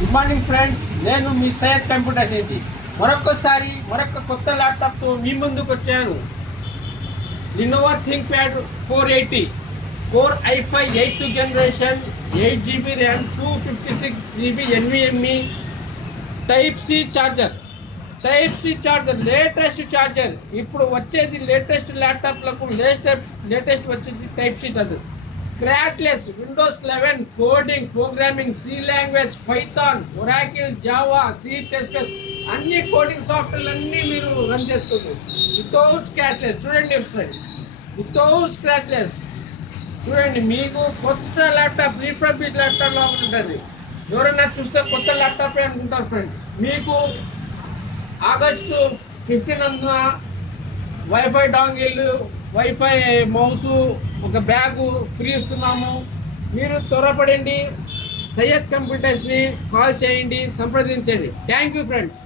Good morning friends, నేను మీ Syed computer నుంచి మరొక కొత్త ల్యాప్టాప్తో మీ ముందుకు వచ్చాను. Lenovo ThinkPad 480 core i5 8th generation 8GB RAM 256GB NVMe type C charger latest charger. ఇప్పుడు వచ్చేది లేటెస్ట్ ల్యాప్టాప్లకు లేటెస్ట్ వచ్చేది type C charger. Scratchless Windows 11 coding programming C language Python Oracle Java C++ అన్ని కోడింగ్ సాఫ్ట్వేర్లు అన్నీ మీరు రన్ చేసుకోవచ్చు వితౌట్ స్క్రాచ్లెస్. చూడండి ఫ్రెండ్స్, వితౌట్ స్క్రాచ్లెస్ చూడండి. మీకు కొత్త ల్యాప్టాప్ రీఫర్బిష్ ల్యాప్టాప్ లోపల ఉంటుంది. ఎవరైనా చూస్తే కొత్త ల్యాప్టాప్ అనుకుంటారు ఫ్రెండ్స్. మీకు August 15 wifi dongle, wifi mouse, ఒక బ్యాగు ఫ్రీ ఇస్తున్నాము. మీరు త్వరపడండి, సయ్యద్ కంప్యూటర్స్ని కాల్ చేయండి, సంప్రదించండి. Thank you friends.